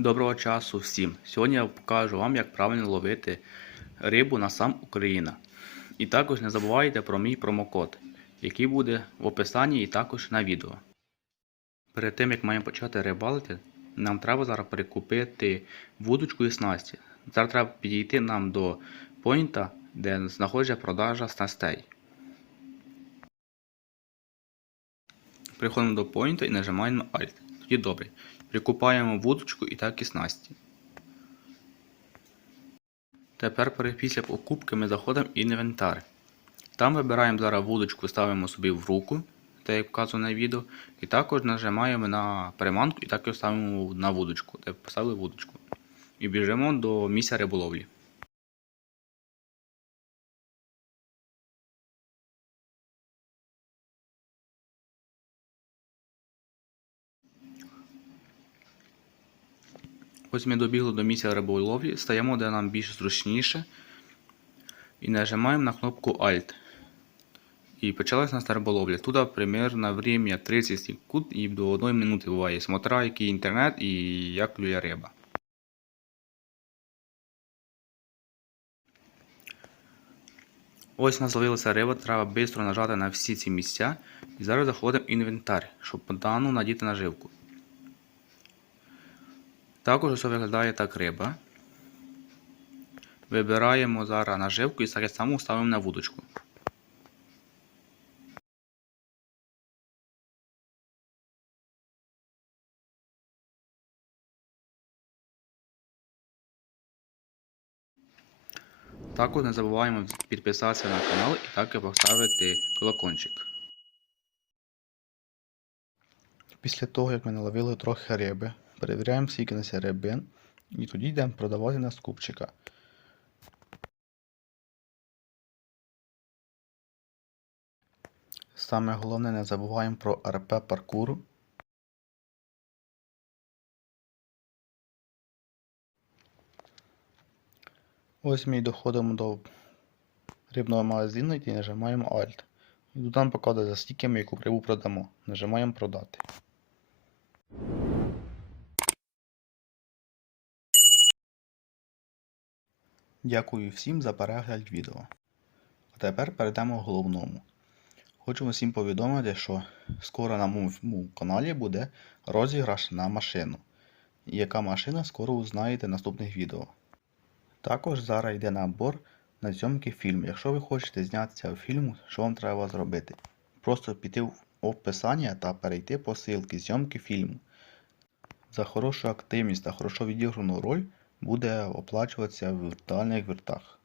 Доброго часу всім! Сьогодні я покажу вам, як правильно ловити рибу на сам Україна. І також не забувайте про мій промокод, який буде в описанні і також на відео. Перед тим як маємо почати рибалити, нам треба зараз перекупити вудочку і снасті. Зараз треба підійти нам до поінта, де знаходиться продажа снастей. Приходимо до поінта і нажимаємо Alt. Тоді добре. Прикупаємо вудочку і так і снасті. Тепер після покупки ми заходимо в інвентар. Там вибираємо зараз вудочку, ставимо собі в руку, те як вказано на відео, і також нажимаємо на приманку і також ставимо на вудочку, де поставили вудочку. І біжимо до місця риболовлі. Ось ми добігли до місця риболовлі, стаємо, де нам більш зручніше. І нажимаємо на кнопку Alt. І почалась нас риболовля. Тут примерно время 30 секунд і до 1 минути буває. Смотря який інтернет і як клює риба. Ось у нас з'явилася риба, треба швидко нажати на всі ці місця. І зараз заходимо в інвентар, щоб дану надіти наживку. Також ось виглядає так риба. Вибираємо зараз наживку і так само ставимо на вудочку. Також не забуваємо підписатися на канал і також поставити колокольчик. Після того, як ми наловили трохи риби, перевіряємо скільки нас рибин і тоді йдемо продавати на скупчика. Саме головне не забуваємо про РП паркуру. Ось ми доходимо до рибного магазину і нажимаємо Alt. І тут нам показує за скільки ми яку рибу продамо. Нажимаємо продати. Дякую всім за перегляд відео. А тепер перейдемо головному. Хочу всім повідомити, що скоро на моєму каналі буде розіграш на машину. Яка машина скоро узнаєте в наступних відео. Також зараз йде набор на зйомки фільму. Якщо ви хочете знятися в фільму, що вам треба зробити? Просто піти в описання та перейти по ссылці зйомки фільму. За хорошу активність та хорошо відіграну роль буде оплачуватися в віртуальних віртах.